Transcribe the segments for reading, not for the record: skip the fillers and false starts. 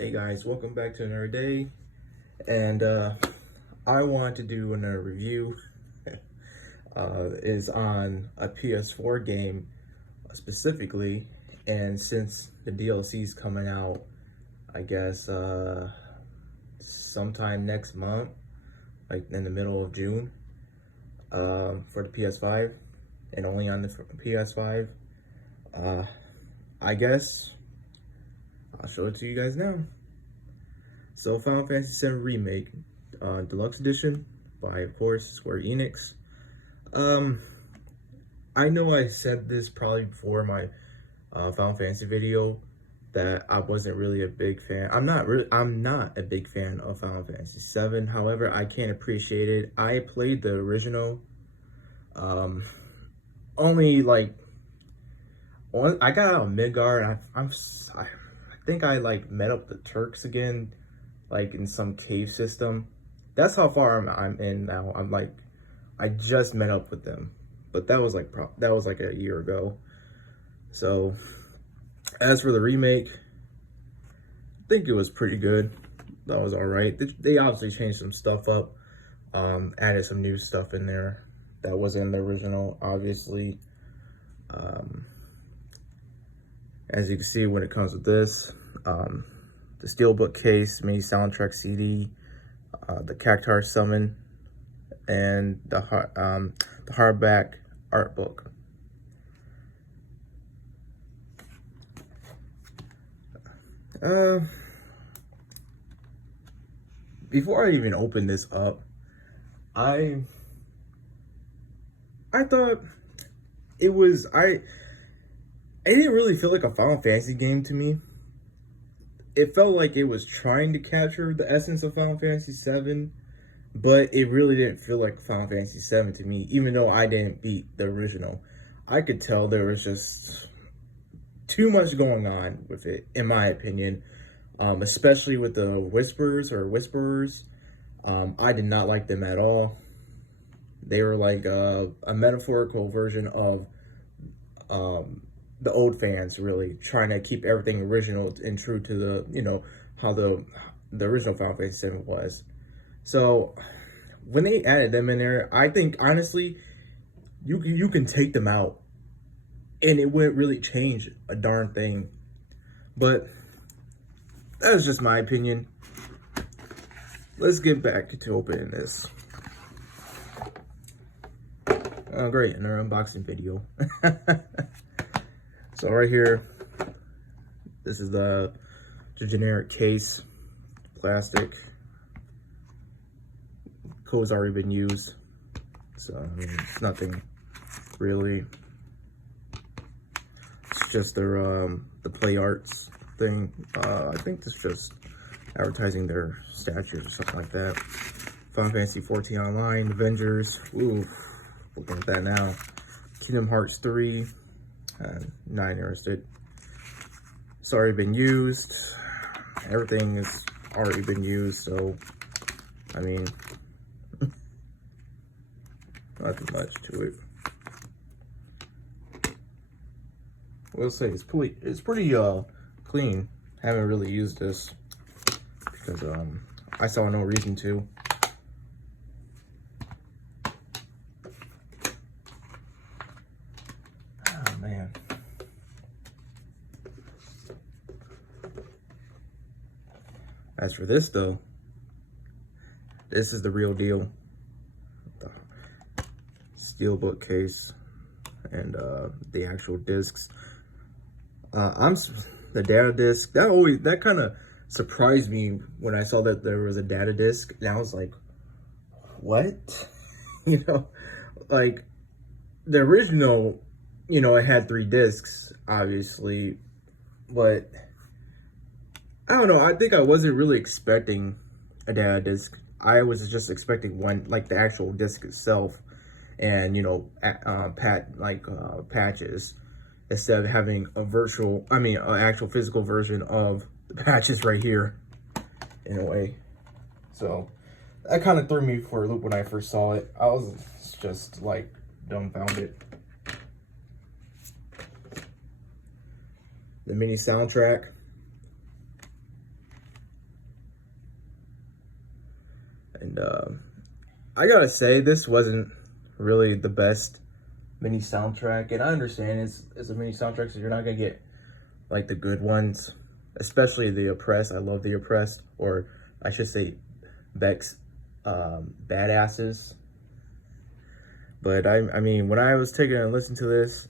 Hey guys, welcome back to another day, and I want to do another review. Is on a PS4 game specifically, and since the DLC is coming out, I guess sometime next month, like in the middle of June, for the PS5, and only on the PS5. I guess I'll show it to you guys now. So Final Fantasy VII Remake, Deluxe Edition by, of course, Square Enix. I know I said this probably before my Final Fantasy video that I wasn't really a big fan. I'm not a big fan of Final Fantasy VII. However, I can appreciate it. I played the original. Only like I got out of Midgard. And I think I like met up the Turks again, like in some cave system. That's how far I'm in now. I'm like, I just met up with them, but that was like a year ago. So as for the remake, I think it was pretty good. That was all right. They obviously changed some stuff up, added some new stuff in there that wasn't in the original, obviously. As you can see, when it comes with this, the steelbook case, mini soundtrack CD, the Cactar summon, and the hardback art book. Before I even open this up, I thought it was it didn't really feel like a Final Fantasy game to me. It felt like it was trying to capture the essence of Final Fantasy VII, but it really didn't feel like Final Fantasy VII to me, even though I didn't beat the original. I could tell there was just too much going on with it, in my opinion, especially with the whisperers. I did not like them at all. They were like a metaphorical version of the old fans, really trying to keep everything original and true to the, how the original Final Fantasy VII was. So when they added them in there, I think honestly, you can take them out and it wouldn't really change a darn thing. But that's just my opinion. Let's get back to opening this. Oh, great, another unboxing video. So right here, this is the generic case, plastic. Code's already been used, so I mean, it's nothing really. It's just their the Play Arts thing. I think this is just advertising their statues or something like that. Final Fantasy 14 Online, Avengers. Ooh, looking at that now. Kingdom Hearts 3. Not interested. It's already been used. Everything has already been used, so I mean, nothing much to it. We'll say it's pretty clean. Haven't really used this because I saw no reason to. Oh man. As for this though, this is the real deal. The steelbook case and the actual discs. The data disc, that kind of surprised me when I saw that there was a data disc, and I was like, what? Like the original, it had 3 discs, obviously, but I don't know. I think I wasn't really expecting a data disc. I was just expecting one, like the actual disc itself, and patches, instead of having an actual physical version of the patches right here, in a way. So that kind of threw me for a loop when I first saw it. I was just like dumbfounded. The mini soundtrack. And I gotta say, this wasn't really the best mini soundtrack. And I understand it's a mini soundtrack, so you're not gonna get like the good ones, especially the Oppressed. I love the Oppressed, or I should say Beck's Badasses. But I mean, when I was taking a listen to this,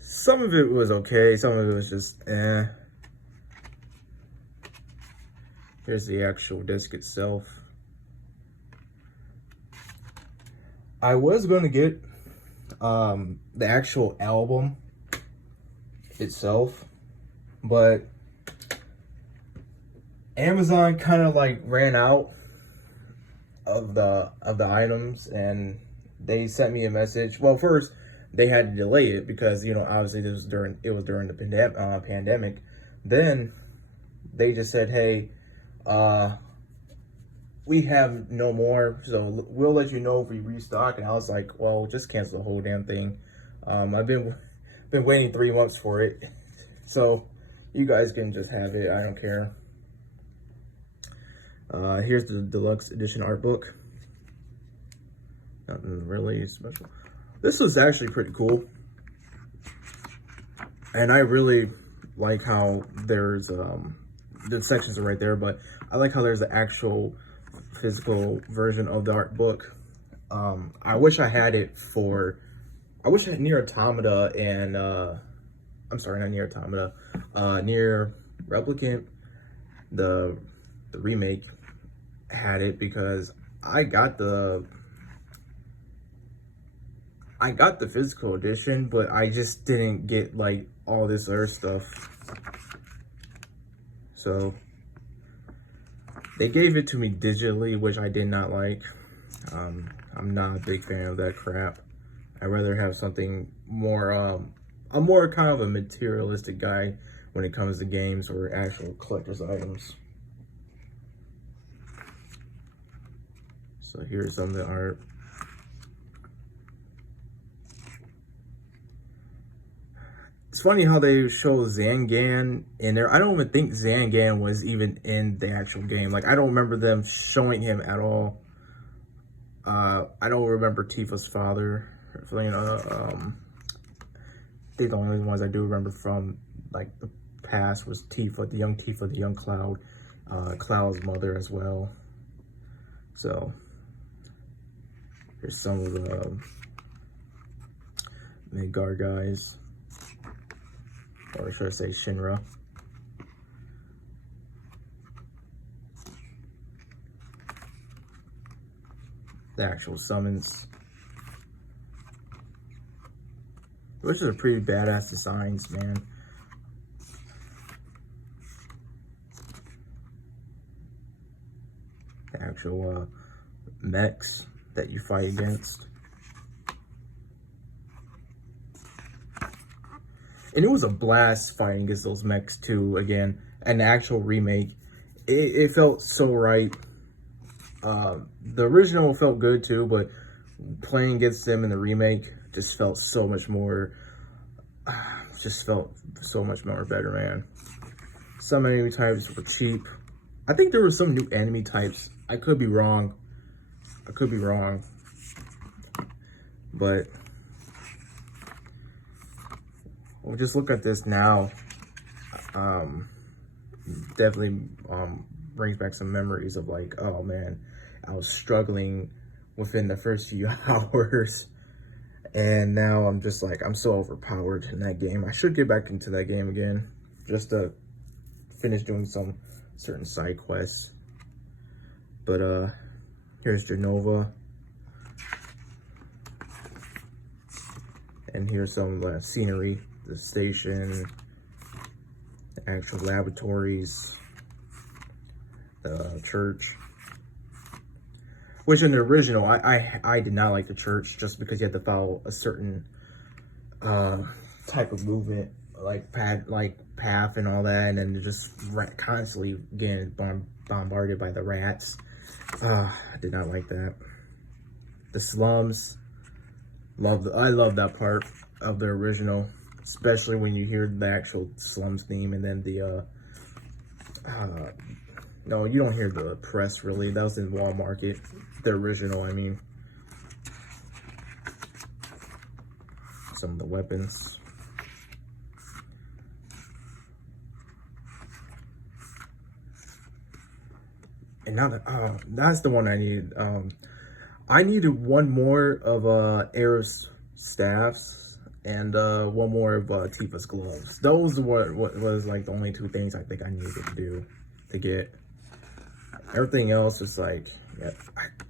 some of it was okay, some of it was just eh. Here's the actual disc itself. I was going to get the actual album itself, but Amazon kind of like ran out of the items, and they sent me a message. Well, first they had to delay it because, you know, obviously this was during the pandemic. Then they just said, hey, we have no more, so we'll let you know if we restock. And I was like, well, just cancel the whole damn thing. I've been waiting 3 months for it, so you guys can just have it. I don't care. Here's the deluxe edition art book. Nothing really special. This was actually pretty cool, and I really like how there's the sections are right there, but I like how there's the actual physical version of the art book. I wish I had it for, I wish I had Nier Automata and I'm sorry, not Nier Automata, Nier Replicant, the remake had it, because I got the physical edition, but I just didn't get like all this other stuff. So they gave it to me digitally, which I did not like. I'm not a big fan of that crap. I'd rather have something more, I'm more kind of a materialistic guy when it comes to games or actual collector's items. So here's some of the art. It's funny how they show Zangan in there. I don't even think Zangan was even in the actual game. Like, I don't remember them showing him at all. I don't remember Tifa's father. You know, I think the only ones I do remember from like the past was Tifa, the young Cloud, Cloud's mother as well. So here's some of the Midgar guys. Or should I say Shinra? The actual summons. Which are pretty badass designs, man. The actual mechs that you fight against. And it was a blast fighting against those mechs too, again. And the actual remake, it felt so right. The original felt good too, but playing against them in the remake just felt so much more, better, man. Some enemy types were cheap. I think there were some new enemy types. I could be wrong. But we'll just look at this now. Definitely brings back some memories of like, oh man, I was struggling within the first few hours, and now I'm just like, I'm so overpowered in that game. I should get back into that game again just to finish doing some certain side quests. But here's Genova, and here's some scenery, the station, the actual laboratories, the church. Which in the original, I did not like the church, just because you had to follow a certain type of movement, like path and all that, and then you're just constantly getting bombarded by the rats. I did not like that. The slums, I love that part of the original, especially when you hear the actual slums theme, and then the No, you don't hear the press really. That was in Wall Market, the original. I mean, some of the weapons. And now that that's the one I needed. I needed one more of Aerith's staffs and one more of Tifa's gloves. Those were what was like the only two things I think I needed to do to get. Everything else is like, yeah.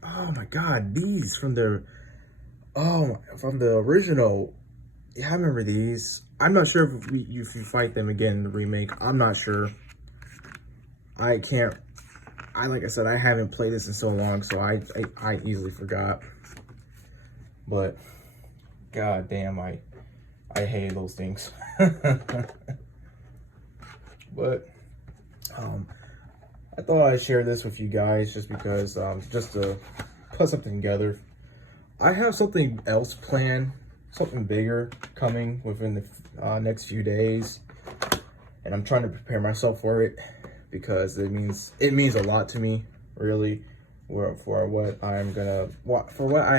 Oh my god, these from the original. Yeah, I remember these. I'm not sure if you fight them again in the remake. I'm not sure. I can't. Like I said, I haven't played this in so long, so I easily forgot. But god damn, I hated those things. But I thought I'd share this with you guys just because just to put something together. I have something else planned, something bigger coming within the next few days, and I'm trying to prepare myself for it, because it means a lot to me, really, for what I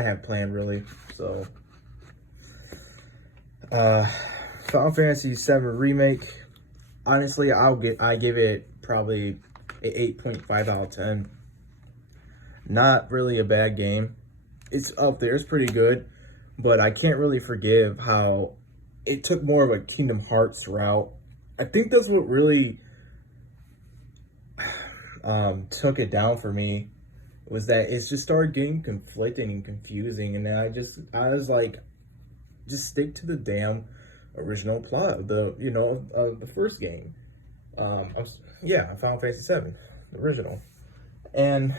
have planned, really. So, Final Fantasy 7 Remake. Honestly, I give it probably an 8.5 out of 10. Not really a bad game. It's up there. It's pretty good, but I can't really forgive how it took more of a Kingdom Hearts route. I think that's what really took it down for me, was that it just started getting conflicting and confusing, and then I was like, just stick to the damn original plot of the first game. Final Fantasy 7, the original. And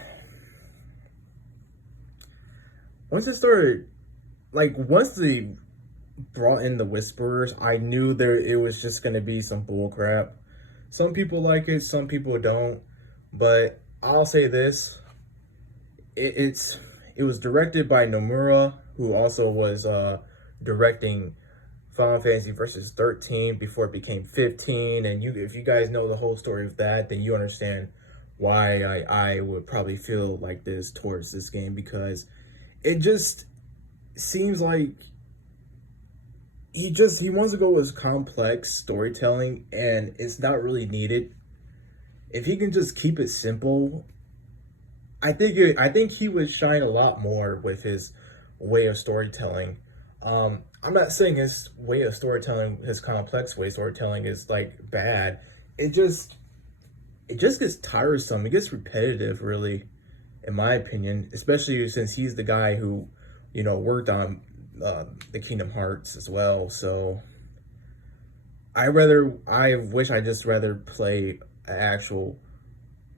once it started, once they brought in the Whisperers, I knew it was just gonna be some bullcrap. Some people like it, some people don't. But I'll say this: it was directed by Nomura, who also was directing Final Fantasy Versus 13 before it became 15. And if you guys know the whole story of that, then you understand why I would probably feel like this towards this game, because it just seems like he wants to go with complex storytelling, and it's not really needed. If he can just keep it simple, I think he would shine a lot more with his way of storytelling. I'm not saying his way of storytelling, his complex way of storytelling, is like bad. It just gets tiresome. It gets repetitive, really, in my opinion. Especially since he's the guy who, worked on the Kingdom Hearts as well. So I wish I just rather play an actual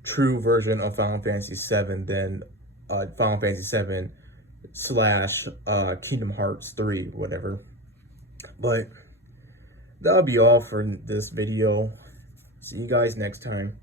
true version of Final Fantasy 7 than Final Fantasy 7 / Kingdom Hearts 3, whatever. But that'll be all for this video. See you guys next time.